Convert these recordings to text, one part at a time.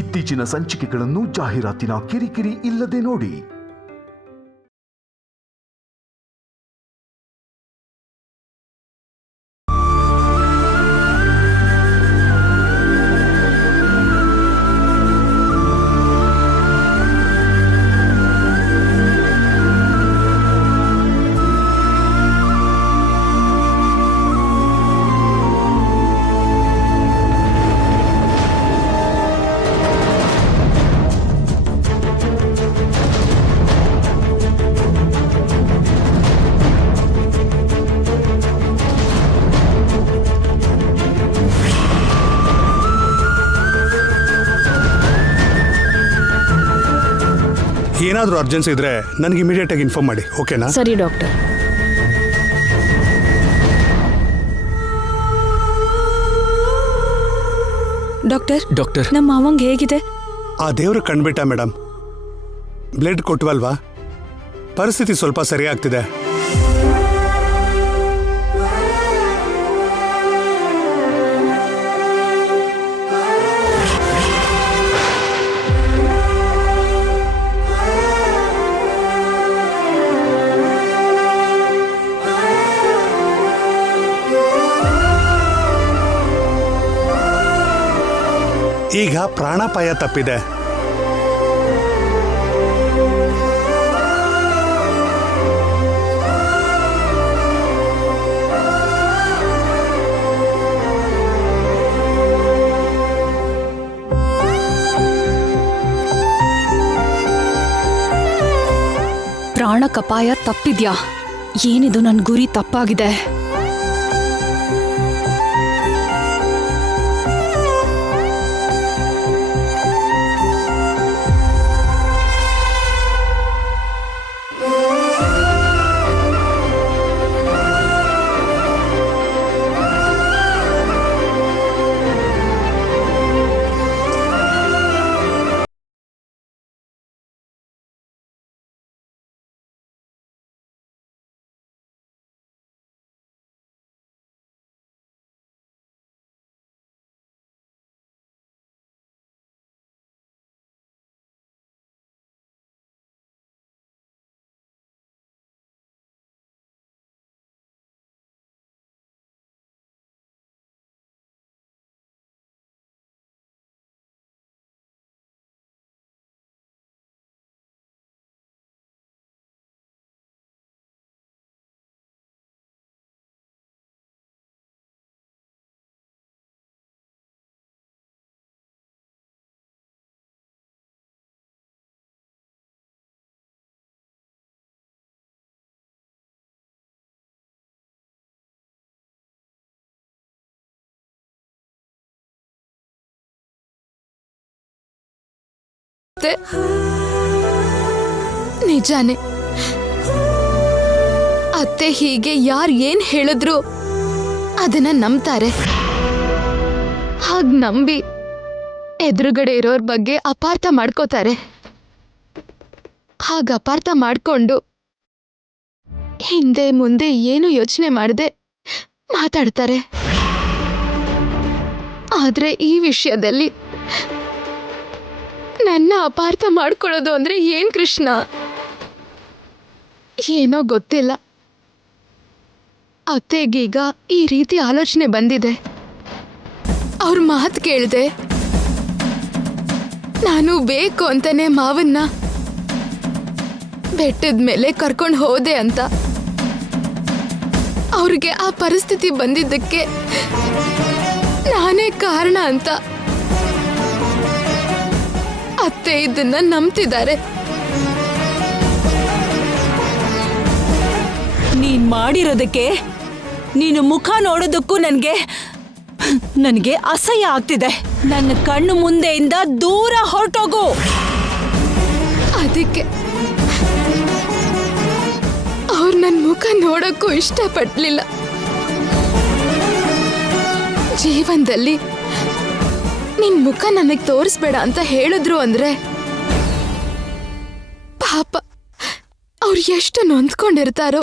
ಇತ್ತೀಚಿನ ಸಂಚಿಕೆಗಳನ್ನು ಜಾಹೀರಾತಿನ ಕಿರಿಕಿರಿ ಇಲ್ಲದೆ ನೋಡಿ. ಏನಾದರೂ ಅರ್ಜೆನ್ಸಿ ಇದ್ರೆ ನನಗೆ ಇಮಿಡಿಯೇಟ್ ಆಗಿ ಇನ್ಫಾರ್ಮ್ ಮಾಡಿ, ಓಕೆನಾ? ಸರಿ ಡಾಕ್ಟರ್. ಡಾಕ್ಟರ್ ನಮ್ಮ ಮಾವಂಗ್ ಹೇಗಿದೆ? ಆ ದೇವ್ರ ಕಂಡ್ಬಿಟ್ಟ ಮೇಡಮ್. ಬ್ಲಡ್ ಕೊಟ್ವಲ್ವಾ, ಪರಿಸ್ಥಿತಿ ಸ್ವಲ್ಪ ಸರಿಯಾಗ್ತಿದೆ. ಈಗ ಪ್ರಾಣಾಪಾಯ ತಪ್ಪಿದೆ. ಪ್ರಾಣಕ್ಕಪಾಯ ತಪ್ಪಿದ್ಯಾ? ಏನಿದು, ನನ್ನ ಗುರಿ ತಪ್ಪಾಗಿದೆ. ನಿಜಾನೇ, ಅತ್ತೆ ಹೀಗೆ ಯಾರು ಏನ್ ಹೇಳಿದ್ರು ಅದನ್ನ ನಂಬ್ತಾರೆ. ಹಾಗ್ ನಂಬಿ ಎದುರುಗಡೆ ಇರೋರ್ ಬಗ್ಗೆ ಅಪಾರ್ಥ ಮಾಡ್ಕೋತಾರೆ. ಹಾಗ ಅಪಾರ್ಥ ಮಾಡ್ಕೊಂಡು ಹಿಂದೆ ಮುಂದೆ ಏನು ಯೋಚನೆ ಮಾಡದೆ ಮಾತಾಡ್ತಾರೆ. ಆದ್ರೆ ಈ ವಿಷಯದಲ್ಲಿ ನನ್ನ ಅಪಾರ್ಥ ಮಾಡ್ಕೊಳ್ಳೋದು ಅಂದ್ರೆ ಏನ್ ಕೃಷ್ಣ? ಏನೋ ಗೊತ್ತಿಲ್ಲ, ಅತ್ತೆಗೀಗ ಈ ರೀತಿ ಆಲೋಚನೆ ಬಂದಿದೆ. ಅವ್ರ ಮಾತು ಕೇಳ್ದೆ ನಾನು ಬೇಕು ಅಂತಾನೆ ಮಾವನ್ನ ಬೆಟ್ಟದ ಮೇಲೆ ಕರ್ಕೊಂಡು ಹೋದೆ ಅಂತ. ಅವ್ರಿಗೆ ಆ ಪರಿಸ್ಥಿತಿ ಬಂದಿದ್ದಕ್ಕೆ ನಾನೇ ಕಾರಣ ಅಂತ ಅತ್ತೆ ಇದನ್ನ ನಂಬ್ತಿದ್ದಾರೆ. ನೀನ್ ಮಾಡಿರೋದಕ್ಕೆ, ನೀನು ಮುಖ ನೋಡೋದಕ್ಕೂ ನನಗೆ ಅಸಹ್ಯ ಆಗ್ತಿದೆ. ನನ್ನ ಕಣ್ಣು ಮುಂದೆಯಿಂದ ದೂರ ಹೊರಟೋಗು. ಅದಕ್ಕೆ ಅವ್ರು ನನ್ನ ಮುಖ ನೋಡೋಕ್ಕೂ ಇಷ್ಟಪಡ್ಲಿಲ್ಲ. ಜೀವನದಲ್ಲಿ ನಿನ್ ಮುಖ ನನಗೆ ತೋರಿಸ್ಬೇಡ ಅಂತ ಹೇಳಿದ್ರು ಅಂದ್ರೆ ಪಾಪ ಅವ್ರು ಎಷ್ಟು ನೊಂದ್ಕೊಂಡಿರ್ತಾರೋ.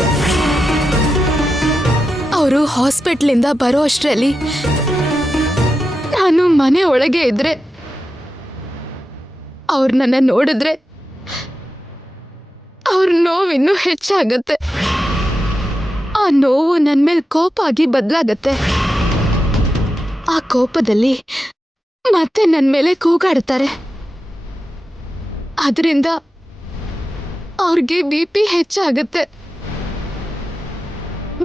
ಅವರು ಹಾಸ್ಪಿಟ್ಲಿಂದ ಬರೋ ಅಷ್ಟರಲ್ಲಿ ನಾನು ಮನೆ ಒಳಗೆ ಇದ್ರೆ ಅವ್ರನ್ನ ನೋಡಿದ್ರೆ ಅವ್ರ ನೋವಿನ್ನೂ ಹೆಚ್ಚಾಗತ್ತೆ. ಆ ನೋವು ನನ್ನ ಮೇಲೆ ಕೋಪ ಆಗಿ ಬದಲಾಗತ್ತೆ. ಆ ಕೋಪದಲ್ಲಿ ಮತ್ತೆ ನನ್ನ ಮೇಲೆ ಕೂಗಾಡ್ತಾರೆ. ಅದರಿಂದ ಅವ್ರಿಗೆ BP ಹೆಚ್ಚಾಗತ್ತೆ.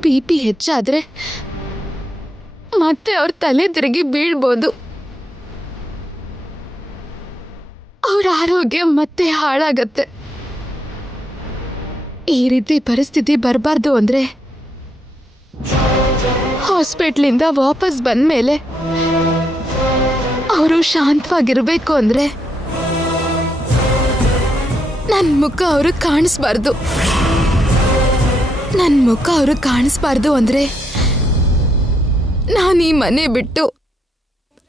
BP ಹೆಚ್ಚಾದ್ರೆ ಮತ್ತೆ ಅವ್ರ ತಲೆ ತಿರುಗಿ ಬೀಳ್ಬೋದು. ಅವ್ರ ಆರೋಗ್ಯ ಮತ್ತೆ ಹಾಳಾಗತ್ತೆ. ಈ ರೀತಿ ಪರಿಸ್ಥಿತಿ ಬರಬಾರ್ದು ಅಂದ್ರೆ ಹಾಸ್ಪಿಟ್ಲಿಂದ ವಾಪಸ್ ಬಂದ್ಮೇಲೆ ಅವರು ಶಾಂತವಾಗಿರ್ಬೇಕು ಅಂದ್ರೆ ನನ್ನ ಮುಖ ಅವ್ರಿಗೆ ಕಾಣಿಸ್ಬಾರ್ದು. ನನ್ನ ಮುಖ ಅವ್ರಿಗೆ ಕಾಣಿಸ್ಬಾರ್ದು ಅಂದ್ರೆ ನಾನು ಈ ಮನೆ ಬಿಟ್ಟು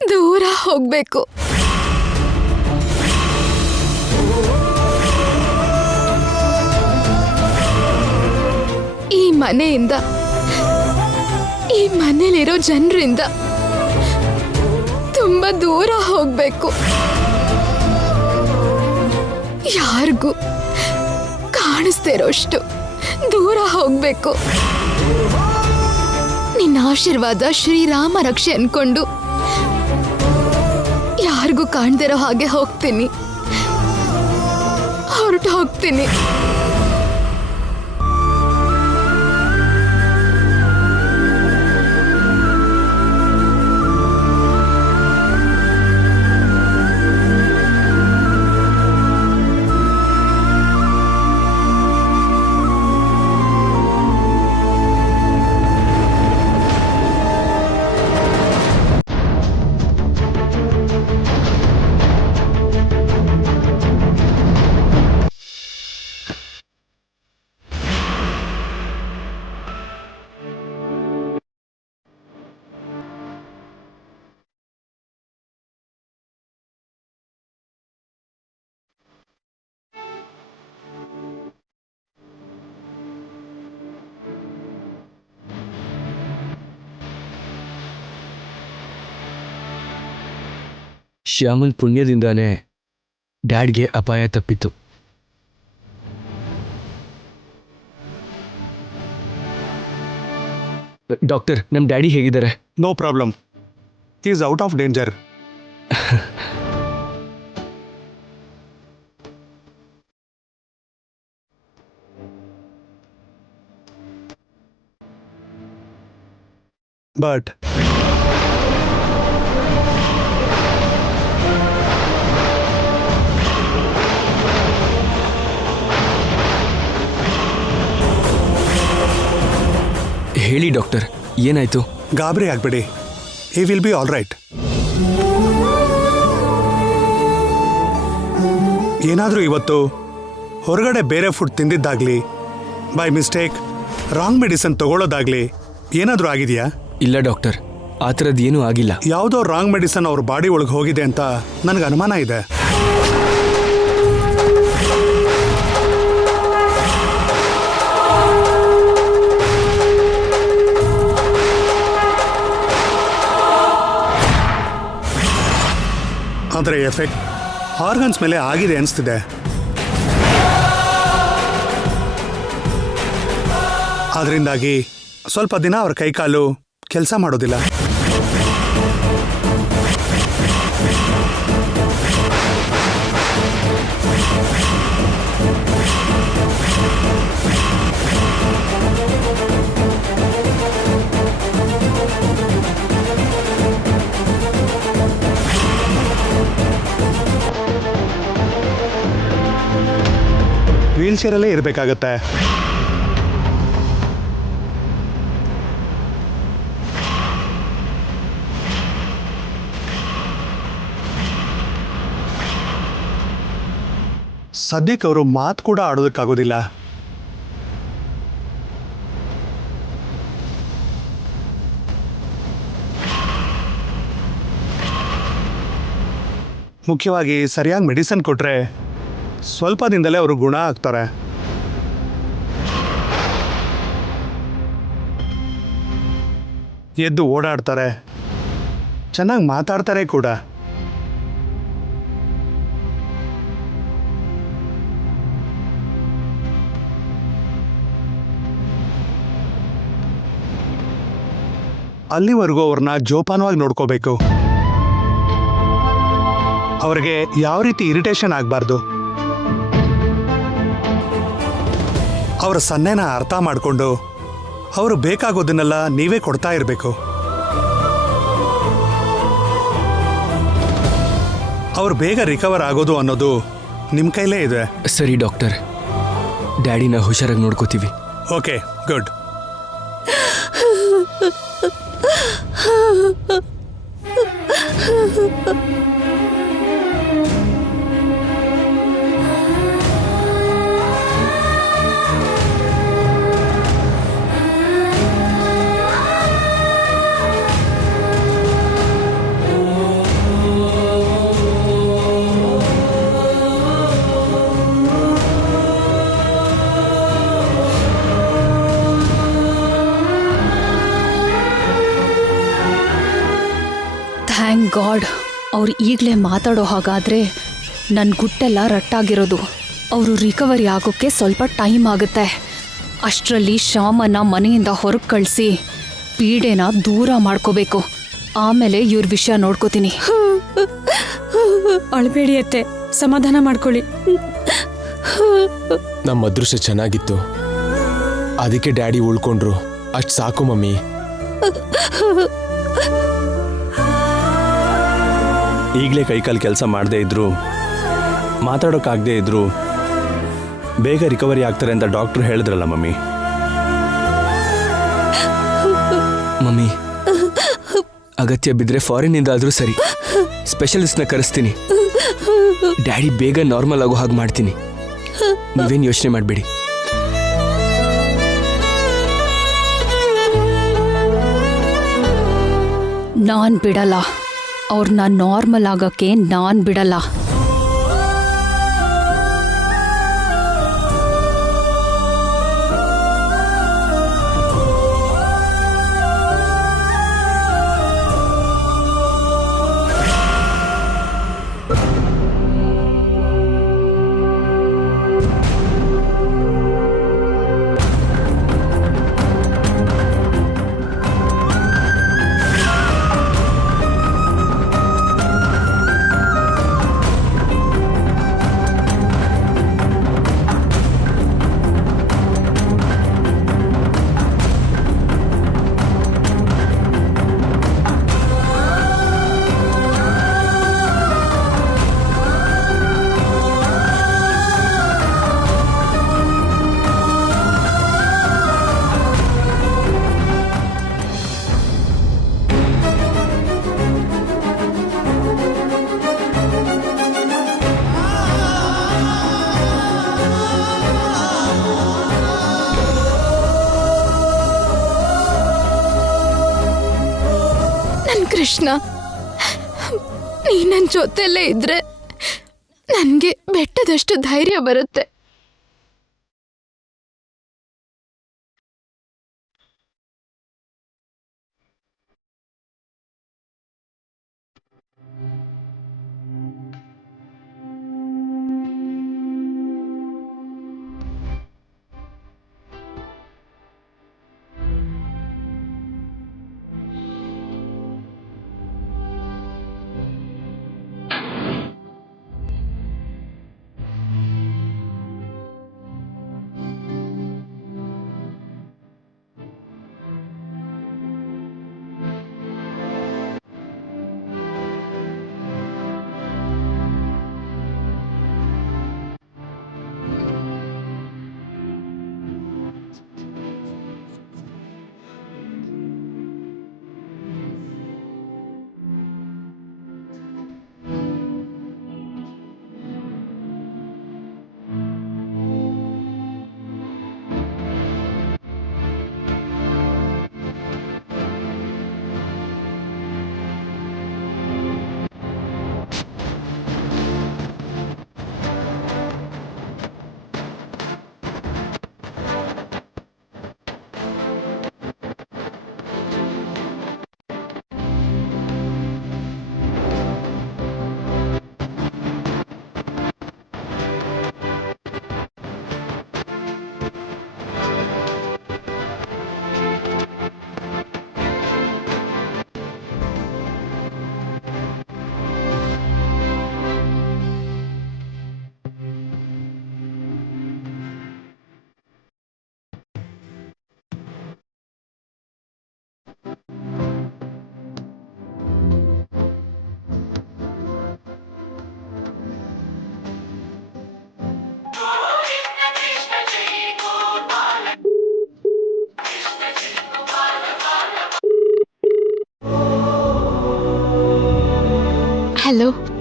ದೂರ ಹೋಗ್ಬೇಕು. ಈ ಮನೆಯಿಂದ, ಈ ಮನೇಲಿರೋ ಜನರಿಂದ ತುಂಬಾ ದೂರ ಹೋಗ್ಬೇಕು. ಯಾರಿಗೂ ಕಾಣಿಸ್ದೇ ಇರೋಷ್ಟು ದೂರ ಹೋಗ್ಬೇಕು. ನಿನ್ನ ಆಶೀರ್ವಾದ ಶ್ರೀರಾಮ ರಕ್ಷೆ ಅನ್ಕೊಂಡು ಯಾರಿಗೂ ಕಾಣ್ದಿರೋ ಹಾಗೆ ಹೋಗ್ತೀನಿ, ಹೊರಟು ಹೋಗ್ತೀನಿ. ಶ್ಯಾಮಲ್ ಪುಣ್ಯದಿಂದಾನೇ ಡ್ಯಾಡ್ಗೆ ಅಪಾಯ ತಪ್ಪಿತು. ಡಾಕ್ಟರ್, ನಮ್ಮ ಡ್ಯಾಡಿ ಹೇಗಿದ್ದಾರೆ? No problem, is out of danger. But ಹೇಳಿ ಡಾಕ್ಟರ್, ಏನಾಯ್ತು? ಗಾಬರಿ ಆಗ್ಬೇಡಿ, he will be all right. ಏನಾದರೂ ಇವತ್ತು ಹೊರಗಡೆ ಬೇರೆ ಫುಡ್ ತಿಂದಿದ್ದಾಗ್ಲಿ, ಬೈ ಮಿಸ್ಟೇಕ್ ರಾಂಗ್ ಮೆಡಿಸಿನ್ ತಗೊಳ್ಳೋದಾಗ್ಲಿ ಏನಾದರೂ ಆಗಿದೆಯಾ? ಇಲ್ಲ ಡಾಕ್ಟರ್, ಆ ಥರದ್ದು ಏನೂ ಆಗಿಲ್ಲ. ಯಾವುದೋ ರಾಂಗ್ ಮೆಡಿಸಿನ್ ಅವ್ರ ಬಾಡಿ ಒಳಗೆ ಹೋಗಿದೆ ಅಂತ ನನಗೆ ಅನುಮಾನ ಇದೆ. ಅದರ ಎಫೆಕ್ಟ್ ಆರ್ಗನ್ಸ್ ಮೇಲೆ ಆಗಿದೆ ಅನಿಸ್ತಿದೆ. ಅದರಿಂದಾಗಿ ಸ್ವಲ್ಪ ದಿನ ಅವ್ರ ಕೈಕಾಲು ಕೆಲಸ ಮಾಡೋದಿಲ್ಲ. ವೀಲ್ ಚೇರಲ್ಲೇ ಇರಬೇಕಾಗತ್ತೆ. ಸದ್ಯಕ್ಕೆ ಅವರು ಮಾತು ಕೂಡ ಆಡೋದಕ್ಕಾಗೋದಿಲ್ಲ. ಮುಖ್ಯವಾಗಿ ಸರಿಯಾಗಿ ಮೆಡಿಸಿನ್ ಕೊಟ್ಟರೆ ಸ್ವಲ್ಪ ದಿನದಲ್ಲೇ ಅವರು ಗುಣ ಆಗ್ತಾರೆ. ಎದ್ದು ಓಡಾಡ್ತಾರೆ, ಚೆನ್ನಾಗಿ ಮಾತಾಡ್ತಾರೆ ಕೂಡ. ಅಲ್ಲಿವರೆಗೂ ಅವ್ರನ್ನ ಜೋಪಾನವಾಗಿ ನೋಡ್ಕೋಬೇಕು. ಅವ್ರಿಗೆ ಯಾವ ರೀತಿ ಇರಿಟೇಷನ್ ಆಗಬಾರ್ದು. ಅವರ ಸನ್ನೆನ ಅರ್ಥ ಮಾಡಿಕೊಂಡು ಅವರು ಬೇಕಾಗೋದನ್ನೆಲ್ಲ ನೀವೇ ಕೊಡ್ತಾ ಇರಬೇಕು. ಅವ್ರು ಬೇಗ ರಿಕವರ್ ಆಗೋದು ಅನ್ನೋದು ನಿಮ್ಮ ಕೈಲೇ ಇದೆ. ಸರಿ ಡಾಕ್ಟರ್, ಡ್ಯಾಡಿನ ಹುಷಾರಾಗಿ ನೋಡ್ಕೋತೀವಿ. Okay, good. ಥ್ಯಾಂಕ್ ಗಾಡ್, ಅವ್ರು ಈಗಲೇ ಮಾತಾಡೋ ಹಾಗಾದರೆ ನನ್ನ ಗುಟ್ಟೆಲ್ಲ ರಟ್ಟಾಗಿರೋದು. ಅವರು ರಿಕವರಿ ಆಗೋಕ್ಕೆ ಸ್ವಲ್ಪ ಟೈಮ್ ಆಗುತ್ತೆ. ಅಷ್ಟರಲ್ಲಿ ಶ್ಯಾಮನ್ನ ಮನೆಯಿಂದ ಹೊರಗೆ ಕಳಿಸಿ ಪೀಡೆನ ದೂರ ಮಾಡ್ಕೋಬೇಕು. ಆಮೇಲೆ ಇವ್ರ ವಿಷಯ ನೋಡ್ಕೋತೀನಿ. ಅಳಬೇಡಿ ಅತ್ತೆ, ಸಮಾಧಾನ ಮಾಡ್ಕೊಳ್ಳಿ. ನಮ್ಮ ಅದೃಷ್ಟ ಚೆನ್ನಾಗಿತ್ತು, ಅದಕ್ಕೆ ಡ್ಯಾಡಿ ಉಳ್ಕೊಂಡ್ರು. ಅಷ್ಟು ಸಾಕು ಮಮ್ಮಿ. ಈಗಲೇ ಕೈಕಾಲು ಕೆಲಸ ಮಾಡದೇ ಇದ್ರು, ಮಾತಾಡೋಕ್ಕಾಗದೇ ಇದ್ರು ಬೇಗ ರಿಕವರಿ ಆಗ್ತಾರೆ ಅಂತ ಡಾಕ್ಟ್ರು ಹೇಳಿದ್ರಲ್ಲ ಮಮ್ಮಿ. ಮಮ್ಮಿ, ಅಗತ್ಯ ಬಿದ್ದರೆ ಫಾರಿನ್ನಿಂದ ಆದರೂ ಸರಿ, ಸ್ಪೆಷಲಿಸ್ಟ್ನ ಕರೆಸ್ತೀನಿ. ಡ್ಯಾಡಿ ಬೇಗ ನಾರ್ಮಲ್ ಆಗೋ ಹಾಗೆ ಮಾಡ್ತೀನಿ. ನೀವೇನು ಯೋಚನೆ ಮಾಡಬೇಡಿ. ನಾನು ಬಿಡಲ್ಲ, ಅವ್ರನ್ನ ನಾರ್ಮಲ್ ಆಗೋಕ್ಕೆ ನಾನು ಬಿಡಲ್ಲ. ಕೃಷ್ಣ, ನೀ ನನ್ನ ಜೊತೆಯಲ್ಲೇ ಇದ್ರೆ ನನಗೆ ಬೆಟ್ಟದಷ್ಟು ಧೈರ್ಯ ಬರುತ್ತೆ.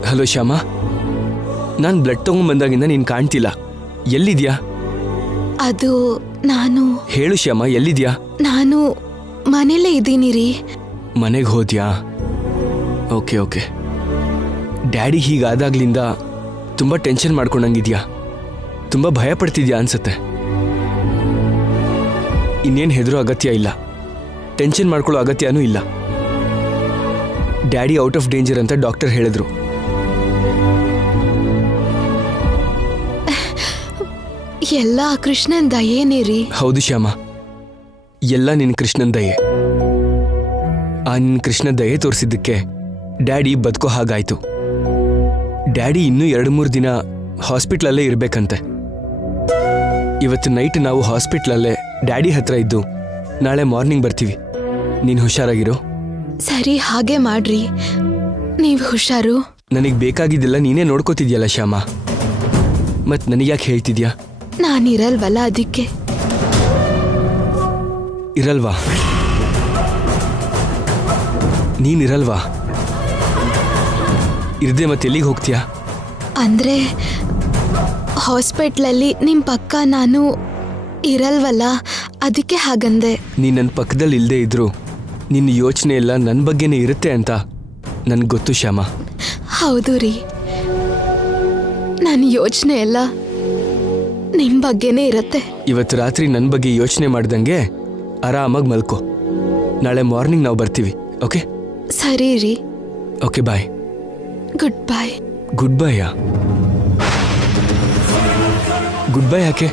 ಹಲೋ ಶ್ಯಾಮ, ನಾನು ಬ್ಲಡ್ ತಗೊಂಡ್ಬಂದಾಗಿಂದ ನೀನು ಕಾಣ್ತಿಲ್ಲ. ಎಲ್ಲಿದ್ಯಾ? ಅದು ನಾನು ಹೇಳು ಶ್ಯಾಮ, ಎಲ್ಲಿದ್ಯಾ? ನಾನು ಮನೇಲೇ ಇದ್ದೀನಿ ರೀ. ಮನೆಗೆ ಹೋದ್ಯಾ? Okay okay. ಡ್ಯಾಡಿ ಹೀಗಾದಾಗ್ಲಿಂದ ತುಂಬ ಟೆನ್ಷನ್ ಮಾಡ್ಕೊಂಡಂಗಿದ್ಯಾ, ತುಂಬ ಭಯ ಪಡ್ತಿದ್ಯಾ ಅನ್ಸತ್ತೆ. ಇನ್ನೇನು ಹೆದರೋ ಅಗತ್ಯ ಇಲ್ಲ, ಟೆನ್ಷನ್ ಮಾಡ್ಕೊಳ್ಳೋ ಅಗತ್ಯನೂ ಇಲ್ಲ. ಡ್ಯಾಡಿ ಔಟ್ ಆಫ್ ಡೇಂಜರ್ ಅಂತ ಡಾಕ್ಟರ್ ಹೇಳಿದ್ರು. ಎಲ್ಲ ಕೃಷ್ಣನ್ ದಯೇನೇ ರೀ. ಹೌದು ಶ್ಯಾಮ, ಎಲ್ಲ ನಿನ್ನ ಕೃಷ್ಣನ್ ದಯೆ. ಆ ನಿನ್ನ ಕೃಷ್ಣ ದಯೆ ತೋರಿಸಿದ್ದಕ್ಕೆ ಡ್ಯಾಡಿ ಬದುಕೋ ಹಾಗಾಯ್ತು. ಡ್ಯಾಡಿ ಇನ್ನೂ 2-3 ದಿನ ಹಾಸ್ಪಿಟ್ಲಲ್ಲೇ ಇರಬೇಕಂತೆ. ಇವತ್ತು ನೈಟ್ ನಾವು ಹಾಸ್ಪಿಟ್ಲಲ್ಲೇ ಡ್ಯಾಡಿ ಹತ್ರ ಇದ್ದು ನಾಳೆ ಮಾರ್ನಿಂಗ್ ಬರ್ತೀವಿ. ನೀನು ಹುಷಾರಾಗಿರೋ. ಸರಿ, ಹಾಗೆ ಮಾಡ್ರಿ. ನೀವು ಹುಷಾರು. ನನಗೆ ಬೇಕಾಗಿದ್ದೆಲ್ಲ ನೀನೇ ನೋಡ್ಕೋತಿದ್ಯಲ್ಲ ಶ್ಯಾಮ, ಮತ್ ನನಗ್ಯಾಕೆ ಹೇಳ್ತಿದ್ಯಾ? ನಾನಿರಲ್ವಲ್ಲ, ಅದಕ್ಕೆ. ಇರಲ್ವಾ? ನೀನಿರಲ್ವಾ? ಇರದೆ ಮತ್ತೆ ಎಲ್ಲಿಗೆ ಹೋಗ್ತೀಯಾ? ಅಂದ್ರೆ ಹಾಸ್ಪಿಟ್ಲಲ್ಲಿ ನಿಮ್ ಪಕ್ಕ ನಾನು ಇರಲ್ವಲ್ಲ, ಅದಕ್ಕೆ ಹಾಗಂದೆ. ನೀ ನನ್ನ ಪಕ್ಕದಲ್ಲಿ ಇಲ್ಲದೆ ಇದ್ರು ನಿನ್ನ ಯೋಚನೆ ಎಲ್ಲ ನನ್ನ ಬಗ್ಗೆನೇ ಇರುತ್ತೆ ಅಂತ ನನ್ಗೆ ಗೊತ್ತು ಶ್ಯಾಮ. ಹೌದು ರೀ, ನನ್ನ ಯೋಚನೆ ಎಲ್ಲ ನಿಮ್ ಬಗ್ಗೆನೇ ಇರತ್ತೆ. ಇವತ್ತು ರಾತ್ರಿ ನನ್ನ ಬಗ್ಗೆ ಯೋಚನೆ ಮಾಡ್ದಂಗೆ ಆರಾಮಾಗಿ ಮಲ್ಕೋ. ನಾಳೆ ಮಾರ್ನಿಂಗ್ ನಾವು ಬರ್ತೀವಿ. ಓಕೆ? ಸರಿ ರೀ. ಓಕೆ, ಬಾಯ್. ಗುಡ್ ಬಾಯ್. ಗುಡ್ ಬಾಯಾ? ಗುಡ್ ಬೈ ಯಾಕೆ?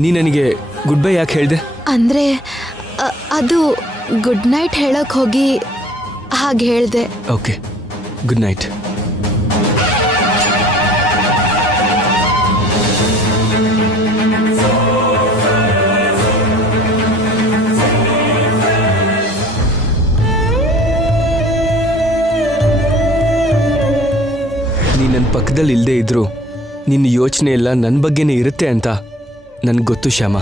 ನೀ ನನಗೆ ಗುಡ್ ಬೈ ಯಾಕೆ ಹೇಳ್ದೆ? ಅಂದ್ರೆ ಅದು ಗುಡ್ ನೈಟ್ ಹೇಳಕ್ ಹೋಗಿ ಹಾಗೆ ಹೇಳ್ದೆ. Okay, good night. ನೀ ನನ್ನ ಪಕ್ಕದಲ್ಲಿ ಇಲ್ಲದೆ ಇದ್ರು ನಿನ್ನ ಯೋಚನೆ ಎಲ್ಲ ನನ್ನ ಬಗ್ಗೆನೇ ಇರುತ್ತೆ ಅಂತ ನನ್ಗೆ ಗೊತ್ತು ಶ್ಯಾಮ.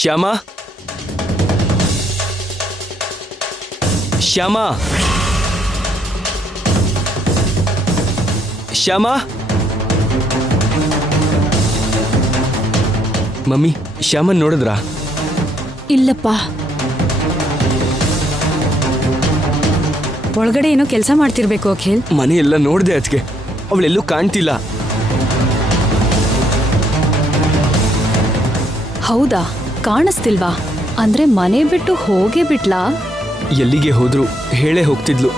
ಶ್ಯಾಮ, ಶ್ಯಾಮ, ಶ್ಯಾಮ. ಮಮ್ಮಿ, ಶ್ಯಾಮನ್ ನೋಡಿದ್ರಾ? ಇಲ್ಲಪ್ಪ, ಒಳಗಡೆ ಏನೋ ಕೆಲಸ ಮಾಡ್ತಿರ್ಬೇಕು ಅಖಿಲ್. ಮನೆ ಎಲ್ಲ ನೋಡಿದೆ ಅದಕ್ಕೆ, ಅವಳೆಲ್ಲೂ ಕಾಣ್ತಿಲ್ಲ. ಹೌದಾ? ಕಾಣಿಸ್ತಿಲ್ವಾ? ಅಂದ್ರೆ ಮನೆ ಬಿಟ್ಟು ಹೋಗೇ ಬಿಟ್ಲಾ? ಎಲ್ಲಿಗೆ ಹೋದ್ರು ಹೇಳೇ ಹೋಗ್ತಿದ್ಲು.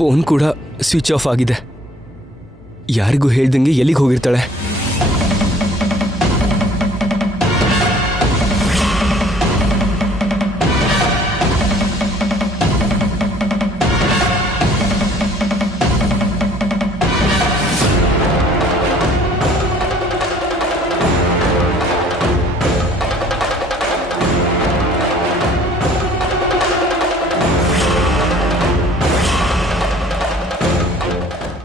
ಫೋನ್ ಕೂಡ ಸ್ವಿಚ್ ಆಫ್ ಆಗಿದೆ. ಯಾರಿಗೂ ಹೇಳ್ದಂಗೆ ಎಲ್ಲಿಗೆ ಹೋಗಿರ್ತಾಳೆ?